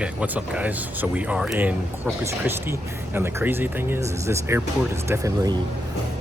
Okay, what's up guys? So we are in Corpus Christi, and the crazy thing is this airport is definitely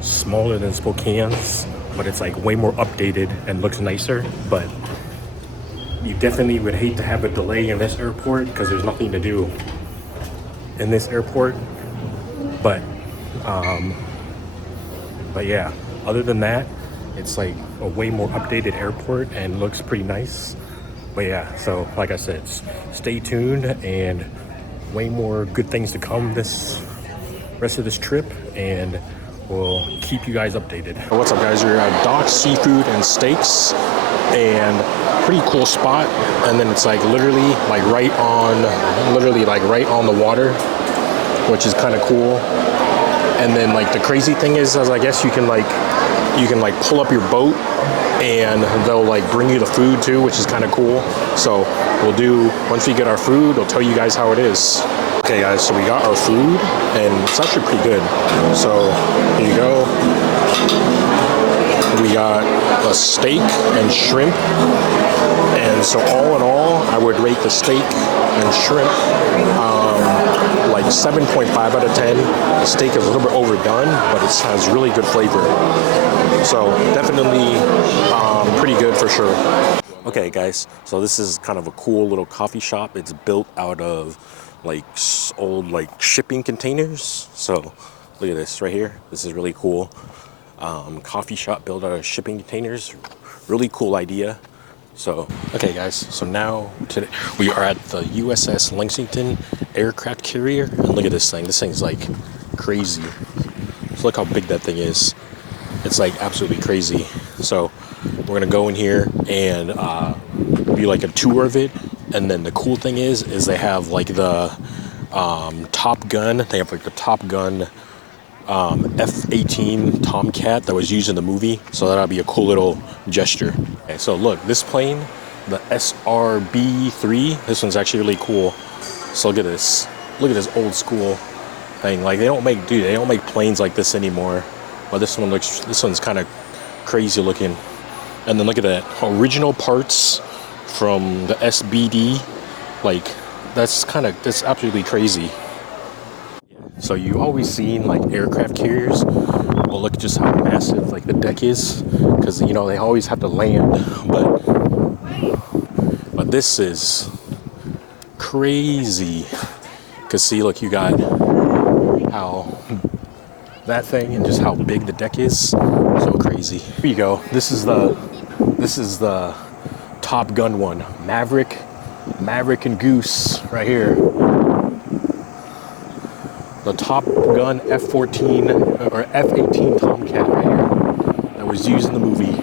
smaller than Spokane's, but it's like way more updated and looks nicer. But you definitely would hate to have a delay in this airport because there's nothing to do in this airport. But yeah, other than that, it's like a way more updated airport and looks pretty nice. But yeah, so like I said, stay tuned and way more good things to come this rest of this trip, and we'll keep you guys updated. What's up guys, we're at Doc Seafood and Steaks, and pretty cool spot. And then it's like literally like right on the water, which is kind of cool. And then like the crazy thing is I guess you can pull up your boat and they'll like bring you the food too, which is kind of cool. So once we get our food, I'll tell you guys how it is. Okay guys, so we got our food and it's actually pretty good. So here you go. We got a steak and shrimp. And so all in all, I would rate the steak and shrimp like 7.5 out of 10. The steak is a little bit overdone, but it has really good flavor. So definitely pretty good for sure. Okay guys, so this is kind of a cool little coffee shop. It's built out of like old like shipping containers. So look at this right here. This is really cool. Coffee shop built out of shipping containers. Really cool idea. So, okay guys, so now today we are at the USS Lexington aircraft carrier, and look at this thing. This thing's like crazy. Just look how big that thing is. It's like absolutely crazy. So we're gonna go in here and do like a tour of it. And then the cool thing is they have like the Top Gun. They have like the Top Gun F-18 Tomcat that was used in the movie, so that'll be a cool little gesture. Okay, so look, this plane, the SRB-3, this one's actually really cool. So look at this old school thing. Like they don't make planes like this anymore, but this one's kind of crazy looking. And then look at that, original parts from the SBD. Like that's absolutely crazy. So you always seen like aircraft carriers. Well, look at just how massive like the deck is, because you know they always have to land. But this is crazy. Cause see, look, you got how that thing and just how big the deck is. So crazy. Here you go. This is the Top Gun one, Maverick and Goose right here. The Top Gun F-14 or F-18 Tomcat right here that was used in the movie.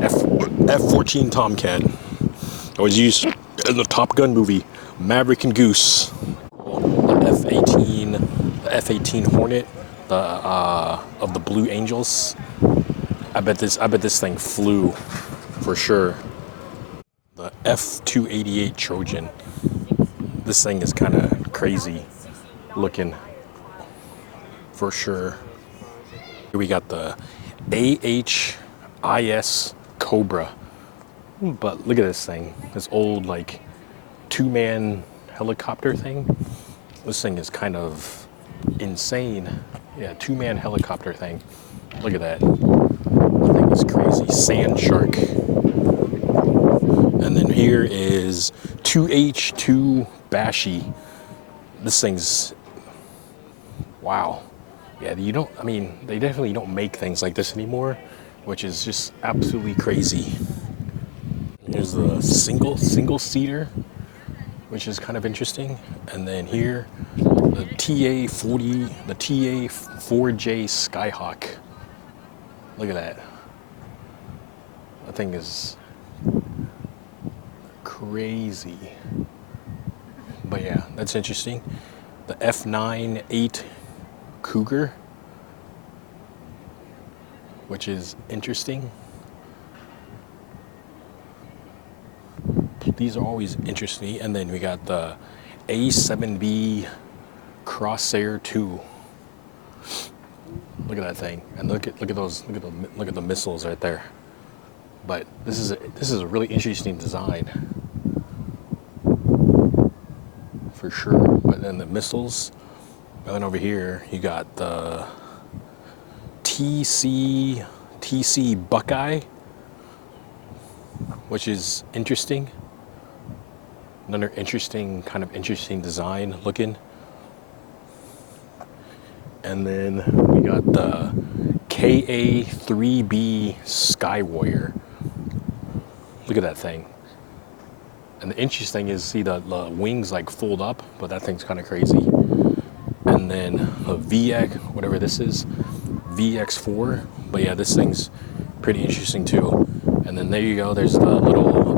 F-14 Tomcat that was used in the Top Gun movie, Maverick and Goose. The F-18 Hornet, of the Blue Angels. I bet this thing flew for sure. The F-288 Trojan. This thing is kind of crazy looking for sure. Here we got the AHIS Cobra. But look at this thing. This old like two-man helicopter thing. This thing is kind of insane. Yeah, two-man helicopter thing. Look at that. That thing is crazy. Sand Shark. And then here is 2H2 Bashi. This thing's wow. Yeah, they definitely don't make things like this anymore, which is just absolutely crazy. Here's the single seater, which is kind of interesting. And then here, the TA-4J Skyhawk. Look at that. That thing is crazy. But yeah, that's interesting. The F-9-8 Cougar, which is interesting. These are always interesting. And then we got the A-7B Crosshair 2. Look at that thing, and look at the missiles right there. But this is a really interesting design. for sure. But then the missiles, and then over here you got the TC Buckeye, which is interesting. Another interesting design looking. And then we got the KA-3B Sky Warrior. Look at that thing. And the interesting is, see the wings like fold up, but that thing's kind of crazy. And then a VX, whatever this is, VX4. But yeah, this thing's pretty interesting too. And then there you go, there's the little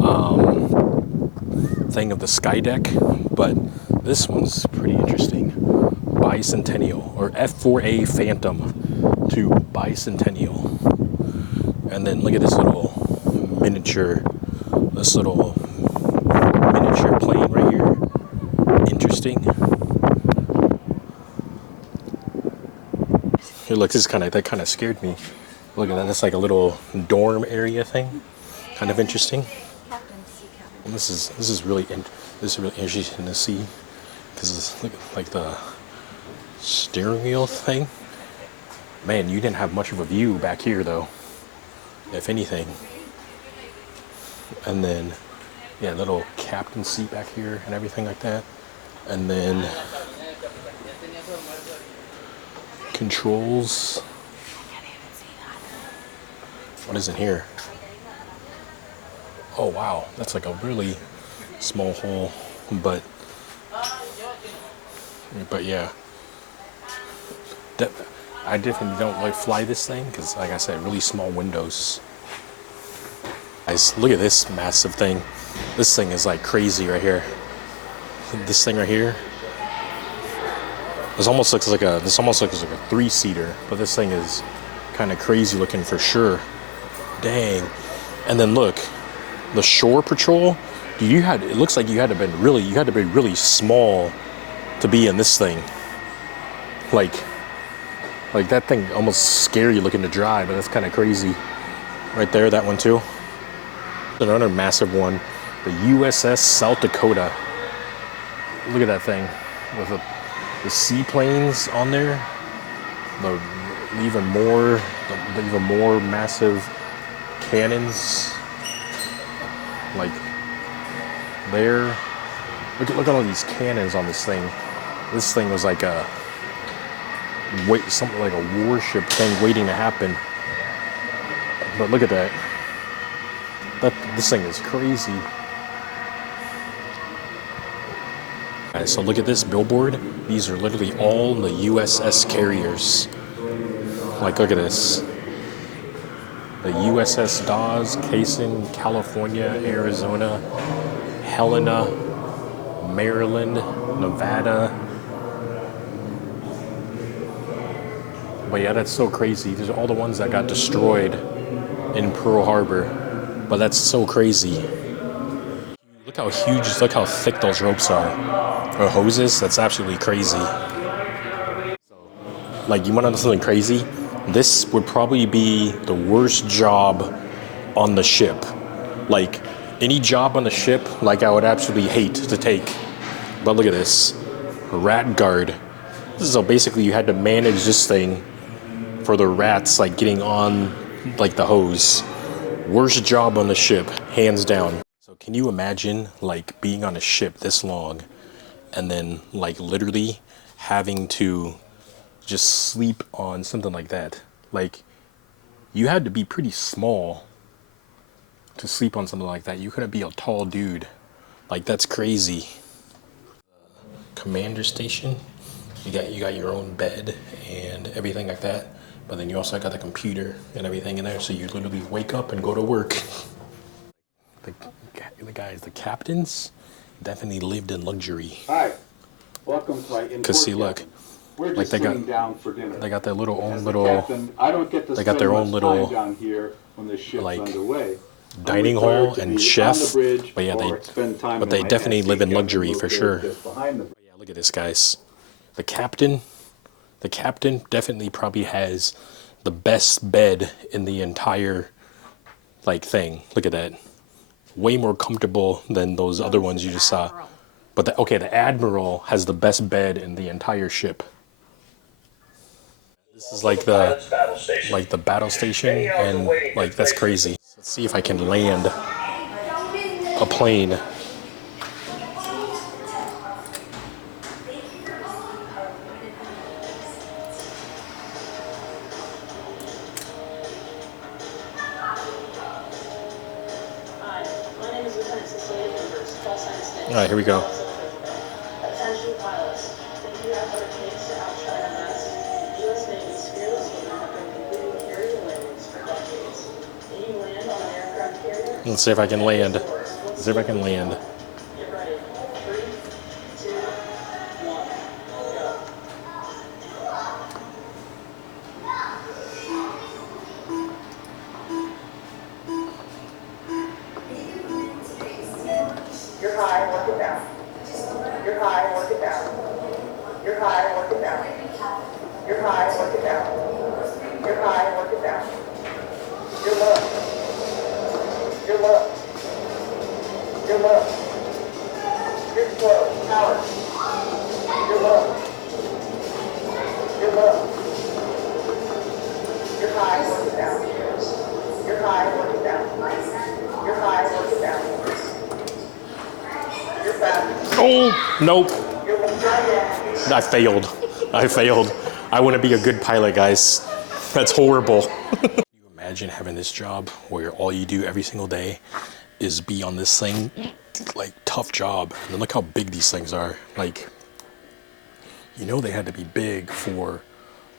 thing of the sky deck. But this one's pretty interesting. Bicentennial, or F4A Phantom to Bicentennial. And then look at this little miniature plane right here. Interesting. Here, look, that kind of scared me. Look at that. That's like a little dorm area thing. Kind of interesting. And this is really interesting to see, because it's like the steering wheel thing. Man, you didn't have much of a view back here though, if anything. And then, yeah, little captain seat back here and everything like that. And then controls. What is in here? Oh wow, that's like a really small hole, but yeah. I definitely don't like fly this thing because, like I said, really small windows. Guys, look at this massive thing. This thing is like crazy right here. This thing right here. This almost looks like a 3-seater, but this thing is kind of crazy looking for sure. Dang. And then look, the shore patrol. It looks like you had to be really small to be in this thing. Like that thing almost scary looking to drive, but that's kind of crazy. Right there, that one too. Another massive one, the USS South Dakota. Look at that thing with the seaplanes on there. The even more massive cannons. Like there. Look at all these cannons on this thing. This thing was like something like a warship thing waiting to happen. But look at that. This thing is crazy. Alright, so look at this billboard. These are literally all the USS carriers. Like, look at this. The USS Dawes, Cason, California, Arizona, Helena, Maryland, Nevada. But yeah, that's so crazy. These are all the ones that got destroyed in Pearl Harbor. But that's so crazy. Look how thick those ropes are. Or hoses, that's absolutely crazy. Like, you want to know something crazy? This would probably be the worst job on the ship. Like, any job on the ship, like, I would absolutely hate to take. But look at this. Rat guard. So basically you had to manage this thing for the rats, like, getting on, like, the hose. Worst job on the ship, hands down. So can you imagine, like, being on a ship this long and then, like, literally having to just sleep on something like that? Like, you had to be pretty small to sleep on something like that. You couldn't be a tall dude. Like, that's crazy. Commander station. You got your own bed and everything like that. But then you also got the computer and everything in there, so you literally wake up and go to work. The guys, the captains, definitely lived in luxury. Hi, welcome to my in. Cause see, look, we're like just sitting down for dinner. They got their I don't get to they got their own little down here when the ship's underway. dining hall and chef. But yeah, they definitely live in luxury for sure. But yeah, look at this, guys. The captain definitely probably has the best bed in the entire, like, thing. Look at that. Way more comfortable than those other ones you just saw. But the Admiral has the best bed in the entire ship. This is like the battle station, and like that's crazy. Let's see if I can land a plane. All right, here we go. Let's see if I can land. Let's see if I can land. You're high, work it down. You're high, work it down. You're high, work it down. You're high, work it down. You're high, work it down. You're low. You're low. You're low. You're slow. Power. You're low. You're low. You're high, work it down. You're high, work it down. You're high, work it down. You're fast. Oh, nope. You're I failed. I want to be a good pilot, guys. That's horrible. Can you imagine having this job where all you do every single day is be on this thing? Like, tough job. And then look how big these things are. Like, you know they had to be big for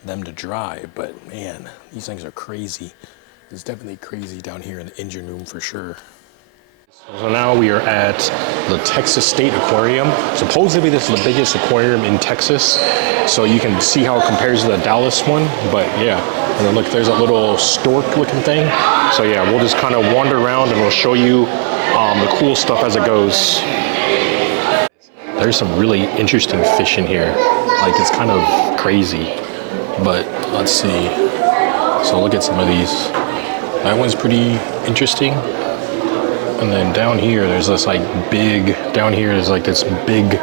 them to drive, but man, these things are crazy. It's definitely crazy down here in the engine room for sure. So now we are at the Texas State Aquarium. Supposedly this is the biggest aquarium in Texas, so you can see how it compares to the Dallas one. But yeah, and then look, there's a little stork looking thing. So yeah, we'll just kind of wander around and we'll show you the cool stuff as it goes. There's some really interesting fish in here. Like, it's kind of crazy, but let's see. So look at some of these. That one's pretty interesting. And then down here, there's this like big, down here is like this big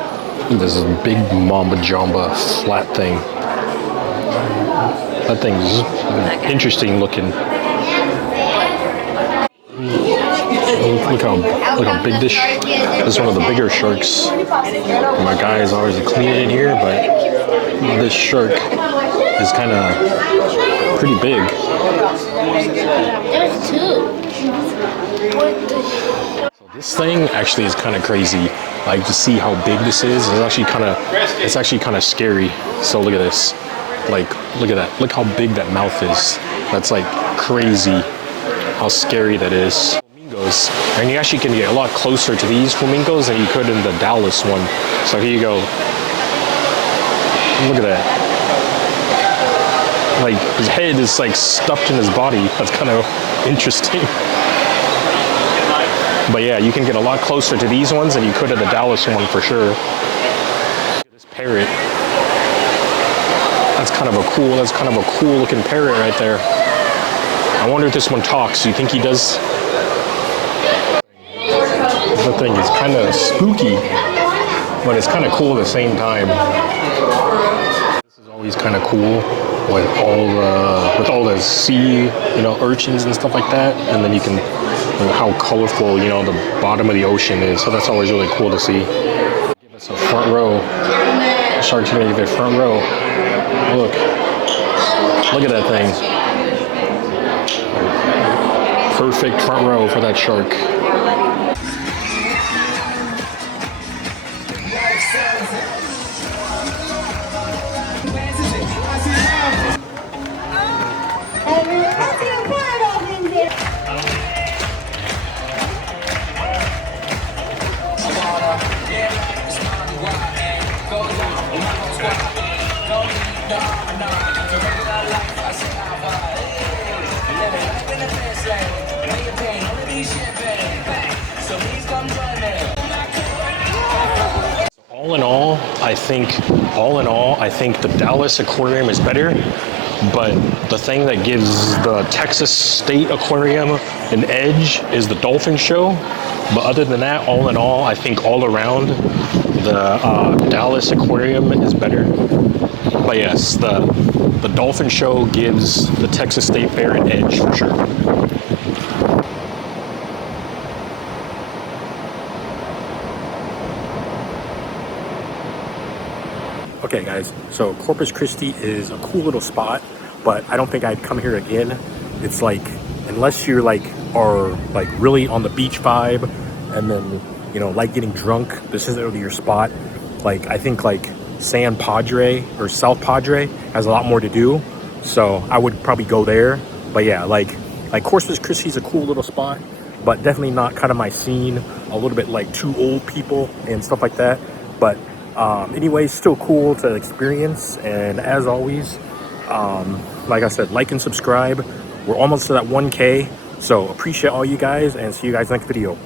mamba jamba flat thing. That thing's interesting looking. Look how big this is one of the bigger sharks. My guy is always cleaning in here, but this shark is kind of pretty big. There's two. This thing actually is kind of crazy. Like, to see how big this is, it's actually kind of scary. So look at this. Like, look at that. Look how big that mouth is. That's like crazy how scary that is. Flamingos, and you actually can get a lot closer to these flamingos than you could in the Dallas one. So here you go. Look at that. Like, his head is like stuffed in his body. That's kind of interesting. But yeah, you can get a lot closer to these ones than you could at the Dallas one for sure. Look at this parrot. That's kind of a cool looking parrot right there. I wonder if this one talks. Do you think he does? The thing is kind of spooky, but it's kind of cool at the same time. This is always kind of cool with all the sea, urchins and stuff like that, and then you can. How colorful, the bottom of the ocean is. So that's always really cool to see. Give us a front row. Shark's gonna give it a front row. Look at that thing. Perfect front row for that shark. All in all, I think the Dallas Aquarium is better, but the thing that gives the Texas State Aquarium an edge is the dolphin show. But other than that, all in all, I think all around, the Dallas Aquarium is better. But yes, the Dolphin Show gives the Texas State Fair an edge for sure. Okay guys, so Corpus Christi is a cool little spot, but I don't think I'd come here again. It's like, unless you're like, are like really on the beach vibe and then, you know, like getting drunk, this isn't really your spot. Like, I think like San Padre or South Padre has a lot more to do, so I would probably go there. But yeah, like Corpus Christi is a cool little spot, but definitely not kind of my scene. A little bit like too old people and stuff like that. But anyways, still cool to experience. And as always, like I said, like and subscribe. We're almost to that 1K, so appreciate all you guys and see you guys next video.